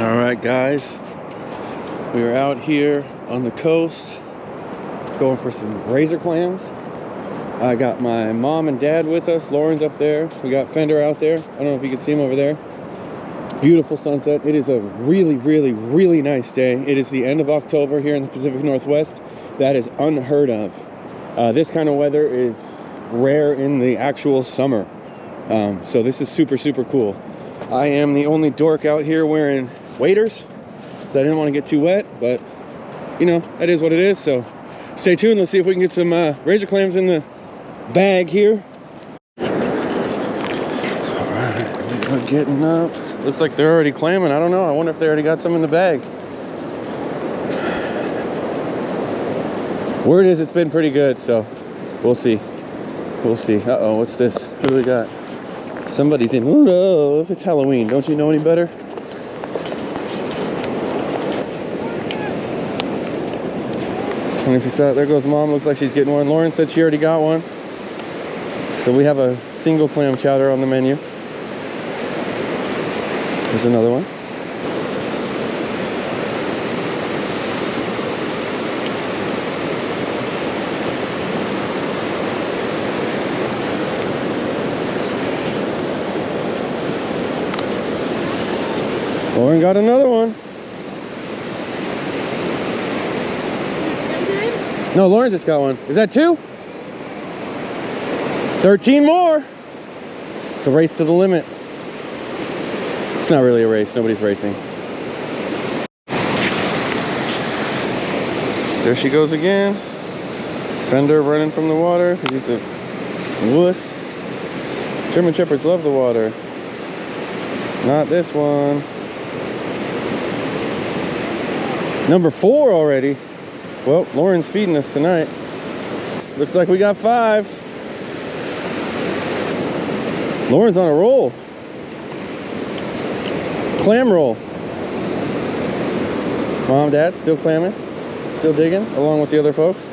All right, guys, we are out here on the coast going for some razor clams. I got my mom and dad with us. Lauren's up there. We got Fender out there. I don't know if you can see him over there. Beautiful sunset. It is a really, really, really nice day. It is the end of October here in the Pacific Northwest. That is unheard of. This kind of weather is rare in the actual summer. So this is super, super cool. I am the only dork out here wearing waders, so I didn't want to get too wet, but you know, that is what it is. So stay tuned. Let's see if we can get some razor clams in the bag here. All right, we're getting up. Looks like they're already clamming. I don't know. I wonder if they already got some in the bag. Word is it's been pretty good, so we'll see. We'll see. Uh-oh, what's this? What do we got? Somebody's in. Oh no, if it's Halloween, don't you know any better? And if you saw it, there goes Mom. Looks like she's getting one. Lauren said she already got one. So we have a single clam chowder on the menu. There's another one. Lauren got another one. No, Lauren just got one. Is that 2? 13 more. It's a race to the limit. It's not really a race. Nobody's racing. There she goes again. Fender running from the water because he's a wuss. German Shepherds love the water. Not this one. Number 4 already. Well, Lauren's feeding us tonight. Looks like we got 5. Lauren's on a roll. Clam roll. Mom, Dad, still clamming, still digging, along with the other folks.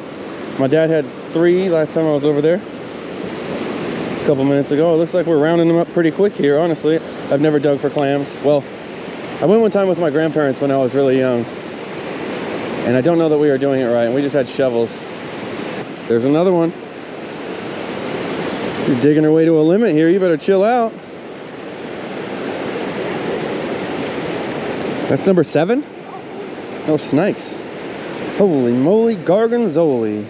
My dad had 3 last time I was over there, a couple minutes ago. It looks like we're rounding them up pretty quick here, honestly. I've never dug for clams. Well, I went one time with my grandparents when I was really young, and I don't know that we were doing it right, and we just had shovels. There's another one. She's digging her way to a limit here. You better chill out. That's number 7? No snakes. Holy moly, gargonzoli.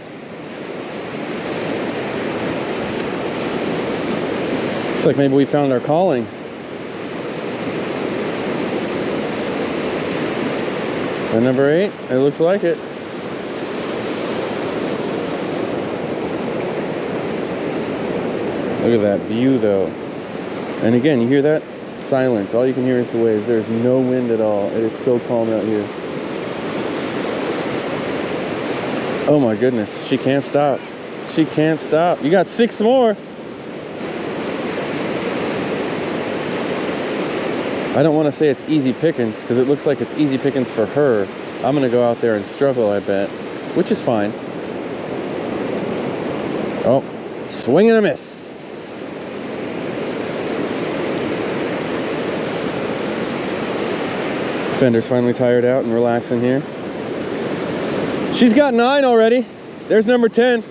Looks like maybe we found our calling. And number 8, it looks like it. Look at that view though. And again, you hear that? Silence. All you can hear is the waves. There's no wind at all. It is so calm out here. Oh my goodness. She can't stop. She can't stop. You got 6 more. I don't want to say it's easy pickings because it looks like it's easy pickings for her. I'm going to go out there and struggle, I bet. Which is fine. Oh, swing and a miss. Fender's finally tired out and relaxing here. She's got 9 already. There's number 10.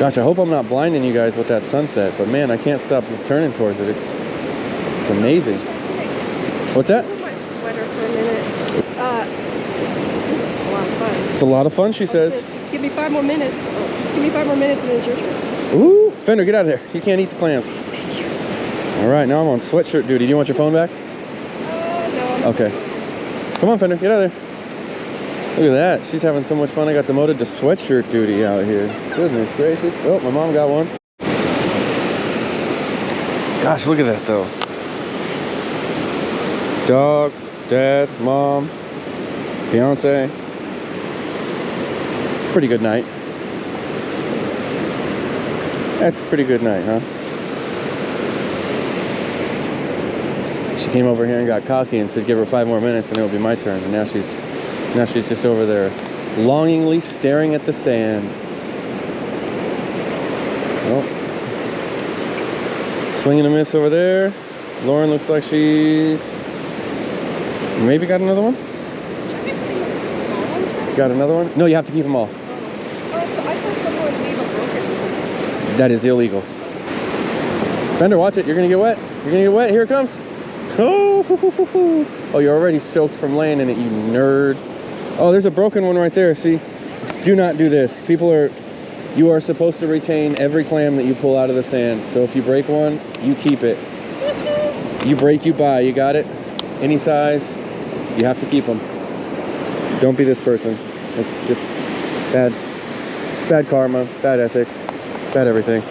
Gosh, I hope I'm not blinding you guys with that sunset, but man, I can't stop turning towards it. It's amazing. What's that? Put my sweater for a minute. This is a lot of fun. It's a lot of fun, she says. Give me 5 more minutes. Give me 5 more minutes and then it's your turn. Ooh, Fender, get out of there. You can't eat the clams. Thank you. All right, now I'm on sweatshirt duty. Do you want your phone back? No. Okay. Come on, Fender, get out of there. Look at that. She's having so much fun. I got demoted to sweatshirt duty out here. Goodness gracious. Oh, my mom got one. Gosh, look at that, though. Dog, dad, mom, fiance. It's a pretty good night. That's a pretty good night, huh? She came over here and got cocky and said give her 5 more minutes and it'll be my turn. And now she's just over there longingly staring at the sand. Oh. Swing and a miss over there. Lauren looks like she's Maybe got another one? Small ones? Got another one? No, you have to keep them all. Oh, so I saw someone leave a broken one. That is illegal. Fender, watch it. You're gonna get wet. You're gonna get wet. Here it comes. Oh, oh, you're already soaked from laying in it, you nerd. Oh, there's a broken one right there. See? Do not do this. You are supposed to retain every clam that you pull out of the sand. So if you break one, you keep it. You break, you buy. You got it? Any size, you have to keep them. Don't be this person. It's just bad. It's bad karma, bad ethics, bad everything.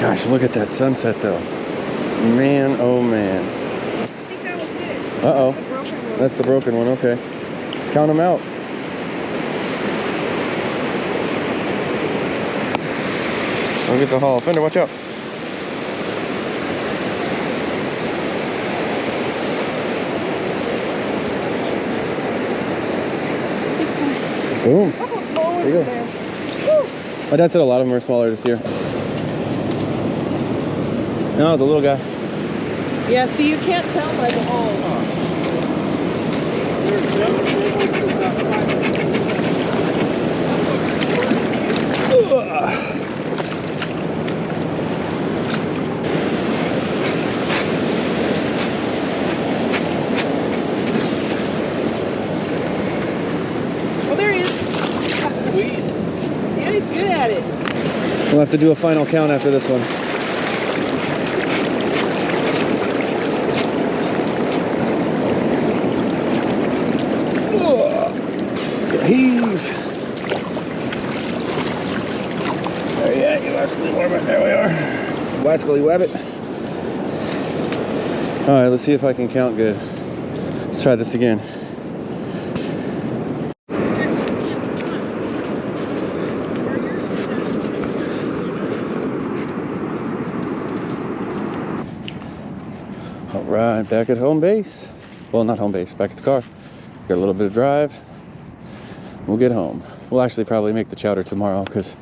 Gosh, look at that sunset though. Man, oh man. I think that was it. Uh-oh. That's the broken one. That's the broken one, okay. Count them out. Look at the haul. Fender, watch out. Boom. A couple small ones There you go. in there. Woo. My dad said a lot of them are smaller this year. No, it's a little guy. Yeah, see, you can't tell by the hole. Oh, there he is. Sweet. Yeah, he's good at it. We'll have to do a final count after this one. Heave. There you at, you rascally wabbit. There we are. Wascally wabbit. All right, let's see if I can count good. Let's try this again. All right, back at home base. Well, not home base, back at the car. Got a little bit of drive. We'll get home. We'll actually probably make the chowder tomorrow because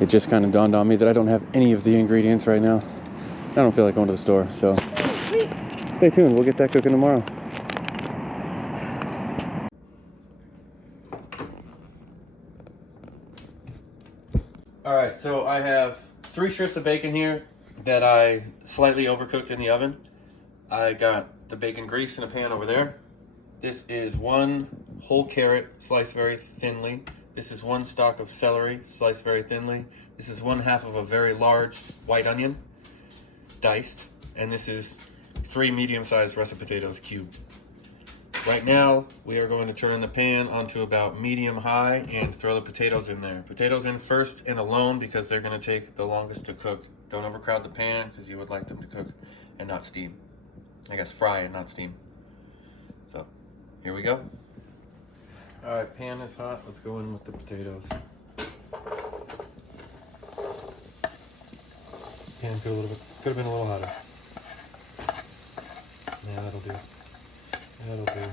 it just kind of dawned on me that I don't have any of the ingredients right now. I don't feel like going to the store, so stay tuned. We'll get that cooking tomorrow. All right, so I have 3 strips of bacon here that I slightly overcooked in the oven. I got the bacon grease in a pan over there. This is 1 whole carrot sliced very thinly. This is 1 stalk of celery sliced very thinly. This is 1/2 of a very large white onion diced. And this is 3 medium-sized russet potatoes cubed. Right now, we are going to turn the pan onto about medium-high and throw the potatoes in there. Potatoes in first and alone because they're going to take the longest to cook. Don't overcrowd the pan because you would like them to cook and not steam. I guess fry and not steam. So, here we go. All right, pan is hot. Let's go in with the potatoes. Pan could have been a little hotter. Yeah, that'll do. That'll do.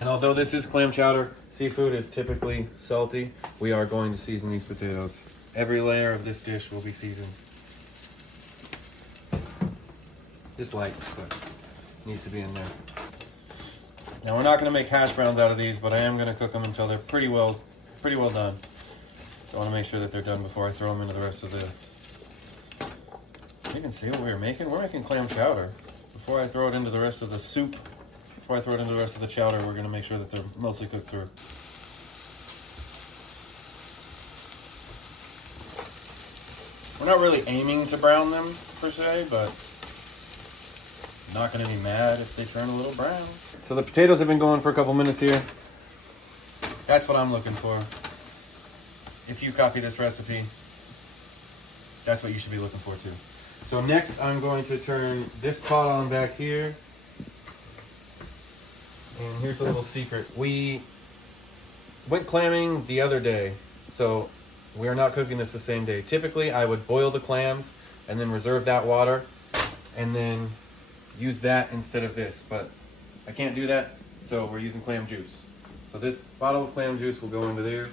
And although this is clam chowder, seafood is typically salty, we are going to season these potatoes. Every layer of this dish will be seasoned. Just light, but needs to be in there. Now we're not going to make hash browns out of these, but I am going to cook them until they're pretty well done. So I want to make sure that they're done before I throw them into the rest of the... You can see what we were making. We're making clam chowder. Before I throw it into the rest of the soup, before I throw it into the rest of the chowder, we're going to make sure that they're mostly cooked through. We're not really aiming to brown them, per se, but I'm not going to be mad if they turn a little brown. So the potatoes have been going for a couple minutes here. That's what I'm looking for. If you copy this recipe, that's what you should be looking for too. So next I'm going to turn this pot on back here. And here's a little secret. We went clamming the other day, so we are not cooking this the same day. Typically I would boil the clams and then reserve that water and then use that instead of this, but I can't do that, so we're using clam juice. So this bottle of clam juice will go into there.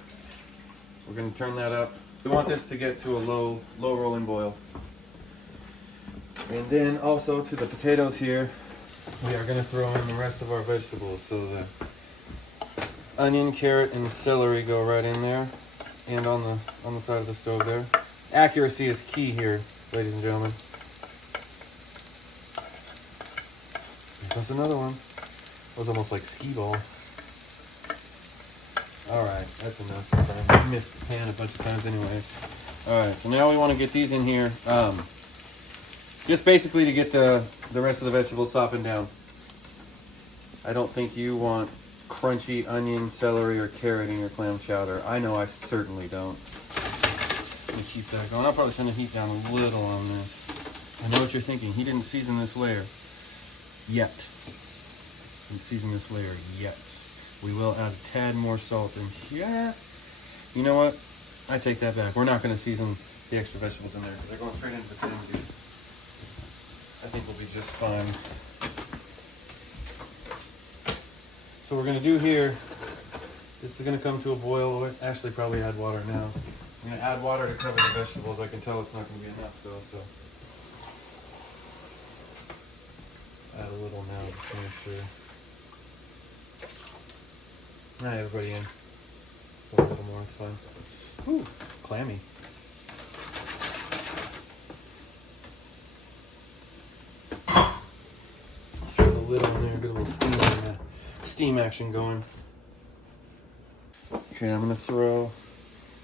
We're going to turn that up We want this to get to a low rolling boil. And then also to the potatoes here, we are going to throw in the rest of our vegetables. So the onion, carrot, and celery go right in there, and on the side of the stove there. Accuracy is key here, ladies and gentlemen. There's another one. That was almost like skee ball. Alright, that's enough. I missed the pan a bunch of times anyways. Alright, so now we want to get these in here. Just basically to get the rest of the vegetables softened down. I don't think you want crunchy onion, celery, or carrot in your clam chowder. I know I certainly don't. Let me keep that going. I'll probably turn the heat down a little on this. I know what you're thinking. He didn't season this layer yet. Didn't season this layer yet. We will add a tad more salt in here. You know what? I take that back. We're not going to season the extra vegetables in there because they're going straight into the potato juice. I think we'll be just fine. So what we're going to do here, this is going to come to a boil. We'll actually probably add water now. I'm going to add water to cover the vegetables. I can tell it's not going to be enough though, so add a little now just to make sure. Not everybody in. So a little more, it's fine. Ooh, clammy. Throw the lid on there, get a little steam action going. Okay, I'm gonna throw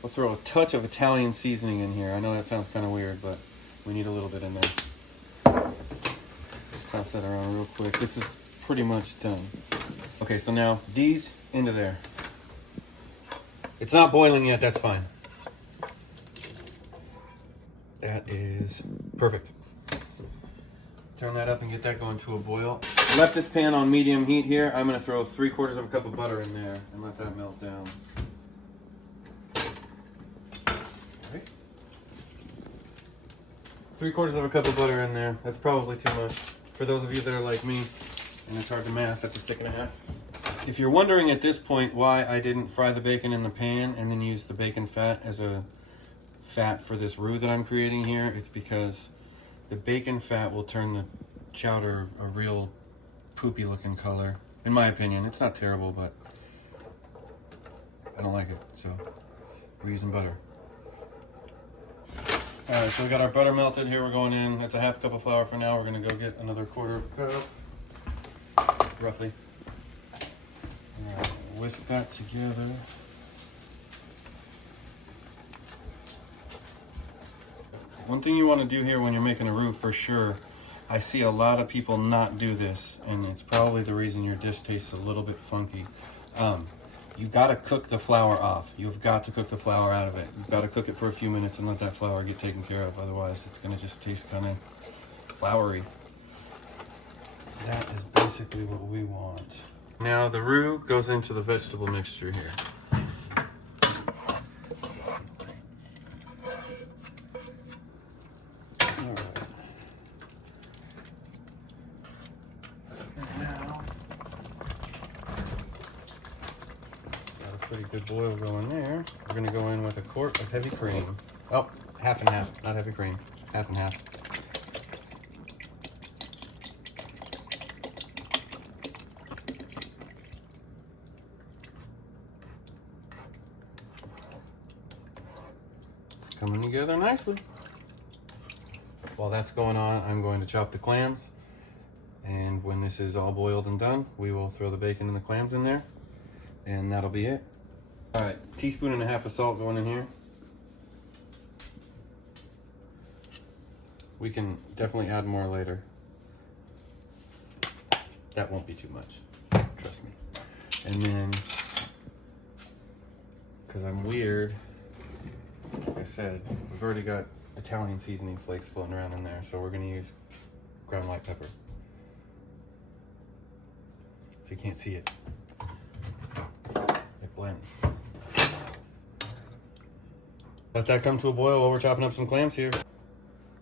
a touch of Italian seasoning in here. I know that sounds kind of weird, but we need a little bit in there. Just toss that around real quick. This is pretty much done. Okay, so now these into there. It's not boiling yet, that's fine. That is perfect. Turn that up and get that going to a boil. Left this pan on medium heat here. I'm going to throw 3/4 of a cup of butter in there and let that melt down. Right. 3/4 of a cup of butter in there. That's probably too much. For those of you that are like me, and it's hard to math, that's a stick and a half. If you're wondering at this point why I didn't fry the bacon in the pan and then use the bacon fat as a fat for this roux that I'm creating here, it's because the bacon fat will turn the chowder a real poopy looking color. In my opinion, it's not terrible, but I don't like it, so we're using butter. Alright, so we got our butter melted here. We're going in. That's a 1/2 cup of flour for now. We're going to go get another 1/4 cup, roughly. Alright, whisk that together. One thing you want to do here when you're making a roux for sure, I see a lot of people not do this, and it's probably the reason your dish tastes a little bit funky. You got to cook the flour off. You've got to cook the flour out of it. You've got to cook it for a few minutes and let that flour get taken care of. Otherwise, it's going to just taste kind of floury. That is basically what we want. Now the roux goes into the vegetable mixture here. Pretty good boil going there. We're going to go in with a quart of heavy cream. Oh, 1/2 and 1/2, not heavy cream. 1/2 and 1/2. It's coming together nicely. While that's going on, I'm going to chop the clams. And when this is all boiled and done, we will throw the bacon and the clams in there. And that'll be it. Alright, 1.5 teaspoons of salt going in here. We can definitely add more later. That won't be too much, trust me. And then, because I'm weird, like I said, we've already got Italian seasoning flakes floating around in there, so we're going to use ground white pepper. So you can't see it. It blends. Let that come to a boil while we're chopping up some clams here.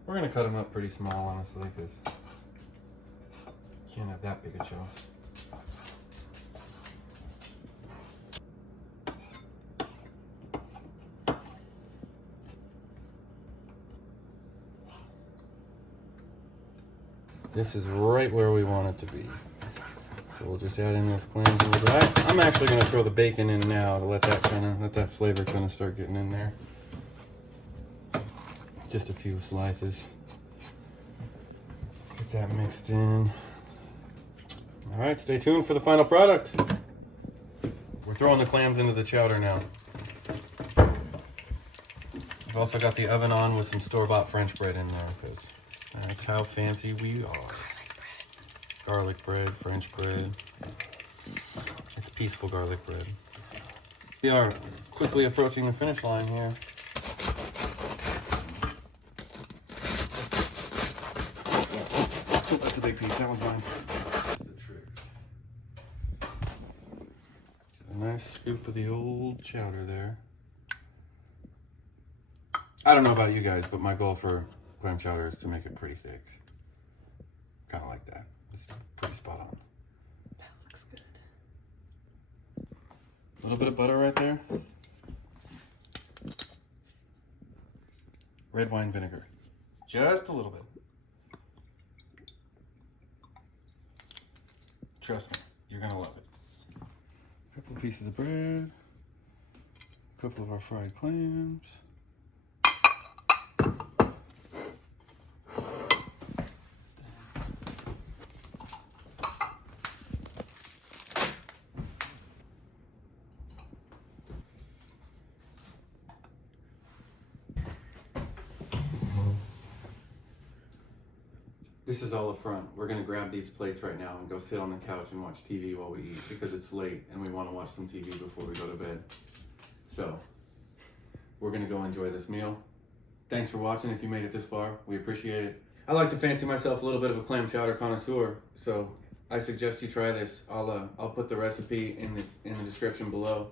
We're going to cut them up pretty small, honestly, because you can't have that big a choice. This is right where we want it to be. So we'll just add in those clams a little bit. I'm actually gonna throw the bacon in now to let that flavor kind of start getting in there. Just a few slices. Get that mixed in. All right, stay tuned for the final product. We're throwing the clams into the chowder now. I've also got the oven on with some store-bought French bread in there because that's how fancy we are. Garlic bread, French bread. It's peaceful garlic bread. We are quickly approaching the finish line here. Oh, that's a big piece. That one's mine. That's the trick. Get a nice scoop of the old chowder there. I don't know about you guys, but my goal for clam chowder is to make it pretty thick. Kind of like that. It's pretty spot on. That looks good. A little bit of butter right there. Red wine vinegar. Just a little bit. Trust me, you're gonna love it. A couple of pieces of bread. A couple of our fried clams. This is all up front. We're gonna grab these plates right now and go sit on the couch and watch TV while we eat because it's late and we wanna watch some TV before we go to bed. So, we're gonna go enjoy this meal. Thanks for watching if you made it this far. We appreciate it. I like to fancy myself a little bit of a clam chowder connoisseur, so I suggest you try this. I'll put the recipe in the description below.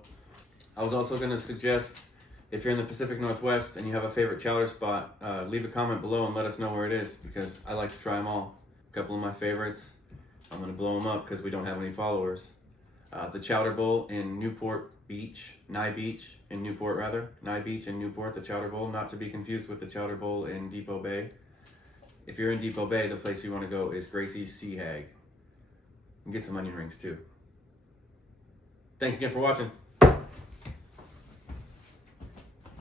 I was also gonna suggest if you're in the Pacific Northwest and you have a favorite chowder spot, leave a comment below and let us know where it is because I like to try them all. A couple of my favorites. I'm gonna blow them up because we don't have any followers. The Chowder Bowl in Newport Beach, Nye Beach in Newport rather. Nye Beach in Newport, the Chowder Bowl, not to be confused with the Chowder Bowl in Depot Bay. If you're in Depot Bay, the place you wanna go is Gracie's Sea Hag. And get some onion rings too. Thanks again for watching.